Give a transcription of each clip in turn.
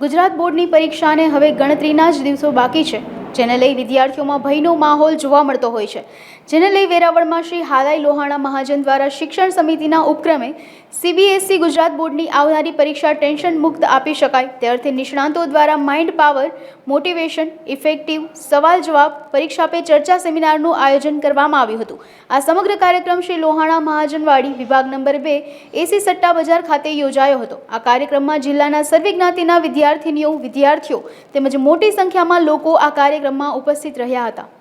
ગુજરાત બોર્ડની પરીક્ષાને હવે ગણતરીના જ દિવસો બાકી છે, જેને લઈ વિદ્યાર્થીઓમાં ભયનો માહોલ જોવા મળતો હોય છે. જેને લઈ વેરાવળમાં શ્રી હાલાઈ લોહાણા મહાજન દ્વારા શિક્ષણ સમિતિના ઉપક્રમે સીબીએસઈ ગુજરાત બોર્ડની આવનારી પરીક્ષા ટેન્શન મુક્ત આપી શકાય. તે અર્થે નિષ્ણાંતો દ્વારા માઇન્ડ પાવર, મોટિવેશન, ઇફેક્ટિવ, સવાલ જવાબ, પરીક્ષા પે ચર્ચા સેમિનારનું આયોજન કરવામાં આવ્યું હતું. આ સમગ્ર કાર્યક્રમ શ્રી લોહાણા મહાજનવાડી વિભાગ નંબર બે એસી સટ્ટા બજાર ખાતે યોજાયો હતો. આ કાર્યક્રમમાં જિલ્લાના સર્વે જ્ઞાતિના વિદ્યાર્થીનીઓ, વિદ્યાર્થીઓ તેમજ મોટી સંખ્યામાં લોકો આ કાર્યક્રમમાં ઉપસ્થિત રહ્યા હતા.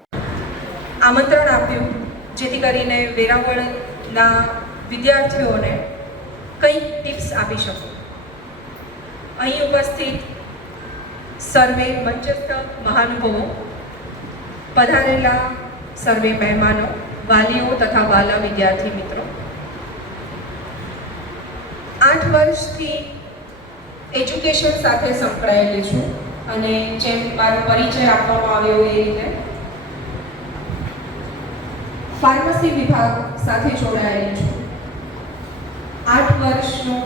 આમંત્રણ આપ્યું, જેથી કરીને વેરાવળના વિદ્યાર્થીઓને કંઈક ટિપ્સ આપી શકું. અહીં ઉપસ્થિત સર્વે મંચસ્થ મહાનુભવો, પધારેલા સર્વે મહેમાનો, વાલીઓ તથા વાલા વિદ્યાર્થી મિત્રો. આઠ વર્ષથી એજ્યુકેશન સાથે સંકળાયેલી છું અને જેમ મારો પરિચય આપવામાં આવ્યો એ રીતે ફાર્મસી વિભાગ સાથે જોડાયેલી છું. આઠ વર્ષનો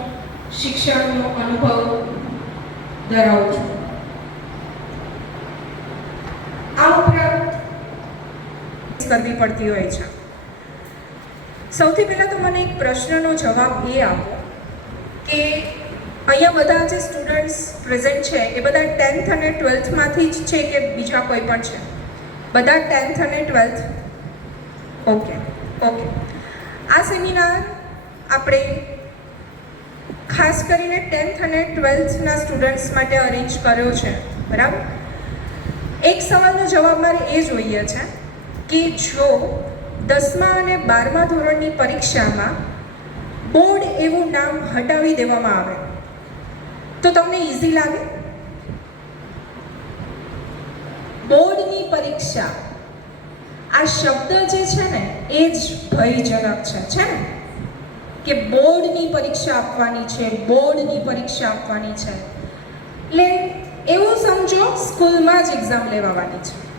શિક્ષણનો અનુભવ ધરાવું છું. આ ઉપરાંત કરવી પડતી હોય છે. સૌથી પહેલાં તો મને એક પ્રશ્નનો જવાબ એ આપો કે અહીંયા બધા જે સ્ટુડન્ટ્સ પ્રેઝન્ટ છે, એ બધા ટેન્થ અને ટ્વેલ્થમાંથી જ છે કે બીજા કોઈ પણ છે? બધા ટેન્થ અને ટ્વેલ્થ ઓકે ઓકે આ સેમિનાર આપણે ખાસ કરીને ટેન્થ અને ટ્વેલ્થના સ્ટુડન્ટ્સ માટે અરેન્જ કર્યો છે, બરાબર? એક સવાલનો જવાબ મારે એ જોઈએ છે કે જો દસમા અને બારમા ધોરણની પરીક્ષામાં બોર્ડ એવું નામ હટાવી દેવામાં આવે, તો તમને ઇઝી લાગે? બોર્ડની પરીક્ષા આ શબ્દ જે છે ને, એ જ ભયજનક છે છે ને? કે બોર્ડની પરીક્ષા આપવાની છે, બોર્ડની પરીક્ષા આપવાની છે. એટલે એવું સમજો, સ્કૂલમાં જ એક્ઝામ લેવાની છે.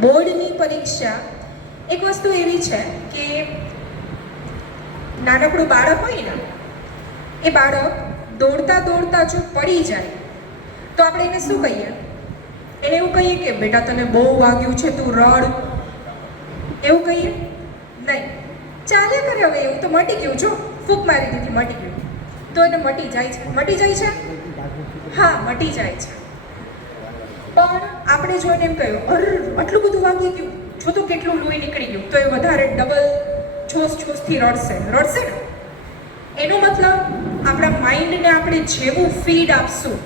બોર્ડની પરીક્ષા, એક વસ્તુ એવી છે કે નાનકડું બાળક હોય ને, એ બાળક દોડતા દોડતા જો પડી જાય, તો આપણે એને શું કહીએ? એને એવું કહીએ કે, બેટા, તને બહુ વાગ્યું છે, તું રડ એવું કહીએ? નહીં. ચાલે કરે હવે, એવું તો મટી ગયું, જો. ફૂંક મારી દીધી મટી ગયું. તો એને મટી જાય છે. મટી જાય છે? હા, મટી જાય છે. પણ આપણે જોઈને એમ કહ્યું, અર, આટલું બધું વાગી ગયું. જો તો કેટલું લોહી નીકળી ગયું. તો એ વધારે ડબલ છોસ છોસથી રડશે. રડશે ને? એનો મતલબ, આપણા માઇન્ડને આપણે જેવું ફીડ આપશું,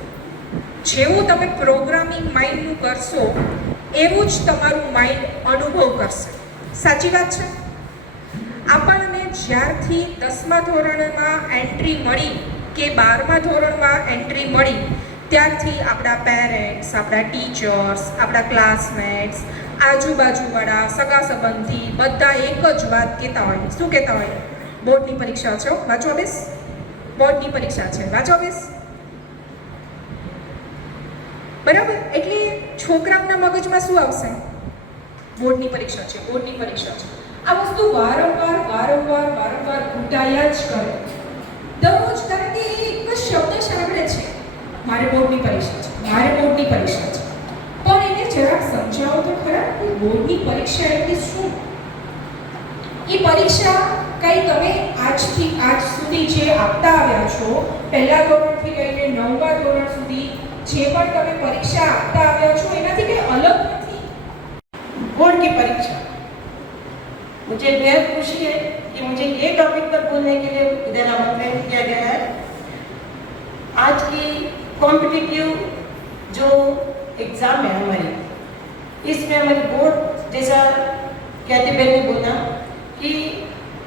જેવું તમે પ્રોગ્રામિંગ માઇન્ડનું કરશો, એવું જ તમારું માઇન્ડ અનુભવ કરશે. સાચી વાત છે. આપણને જ્યારથી દસમા ધોરણમાં એન્ટ્રી મળી કે બારમા ધોરણમાં એન્ટ્રી મળી, ત્યારથી આપણા પેરેન્ટ્સ આપણા ટીચર્સ આપણા ક્લાસમેટ્સ આજુબાજુવાળા, સગા સંબંધી બધા એક જ વાત કહેતા હોય. શું કહેતા હોય? બોર્ડની પરીક્ષા છે વાંચો બેસ બોર્ડની પરીક્ષા છે. વાંચો બેસ બરાબર? એટલે છોકરાઓના મગજમાં શું આવશે? બોર્ડની પરીક્ષા છે, બોર્ડની પરીક્ષા છે. આ વસ્તુ વારંવાર વારંવાર વારંવાર ઘૂંટાયા જ કરે. દરરોજ કારણ કે એક જ શબ્દ સાંભળે છે, મારે બોર્ડની પરીક્ષા છે, મારે બોર્ડની પરીક્ષા છે. પણ એને જરાક સમજાવો તો ખરા કે બોર્ડની પરીક્ષા એટલે શું? એ પરીક્ષા કઈ તમે આજથી, આજ સુધી જે આપતા આવ્યા છો, પહેલા ધોરણથી લઈને નવમા ધોરણ સુધી જે પણ તમે પરીક્ષા આપતા આવ્યા છો, એનાથી કંઈ અલગ નથી. बोर्ड की परीक्षा। मुझे बेहद खुशी है कि मुझे ये टॉपिक पर बोलने के लिए इधर आमंत्रित किया गया है। आज की कॉम्पिटिटिव जो एग्ज़ाम है हमारी, इसमें हमारी बोर्ड जैसा कहते बहन ने बोला कि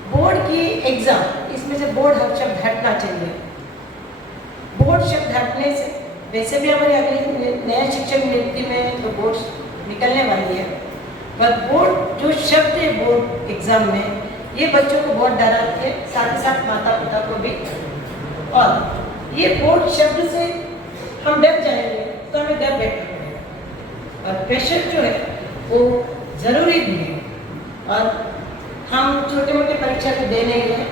बोर्ड की एग्ज़ाम इसमें से बोर्ड हर शब्द हटना चाहिए। बोर्ड शब्द हटने से, वैसे भी हमारी अगली नया शिक्षक नियुक्ति में तो बोर्ड निकलने वाली है। पर बोर्ड जो शब्द है बोर्ड एग्ज़ाम में, ये बच्चों को बहुत डराती है, साथ ही साथ माता पिता को भी। और ये बोर्ड शब्द से हम डर जाएँगे तो हमें डर पड़ेगा। और प्रेशर जो है, वो ज़रूरी भी है। और हम छोटे मोटे परीक्षा को देने गए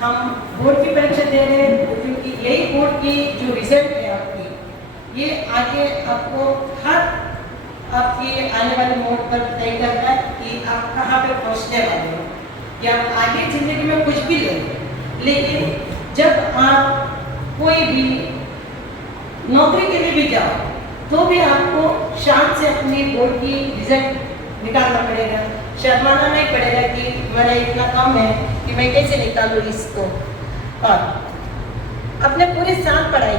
हम बोर्ड की परीक्षा दे रहे हैं, क्योंकि यही बोर्ड की जो रिज़ल्ट है आपकी, ये आगे आपको हर आपकी आने वाले मोड पर तय करता है कि आप कहाँ पे पहुँचने वाले हो। या आगे ज़िंदगी में कुछ भी ले लेकिन जब आप कोई भी नौकरी के लिए भी जाओ तो भी आपको शांत से अपनी बोर्ड की रिज़ल्ट निकालना पड़ेगा। शर्माना नहीं पड़ेगा कि मेरा इतना कम है कि मैं कैसे निकालूँ इसको। और अपने पूरे साल पढ़ाई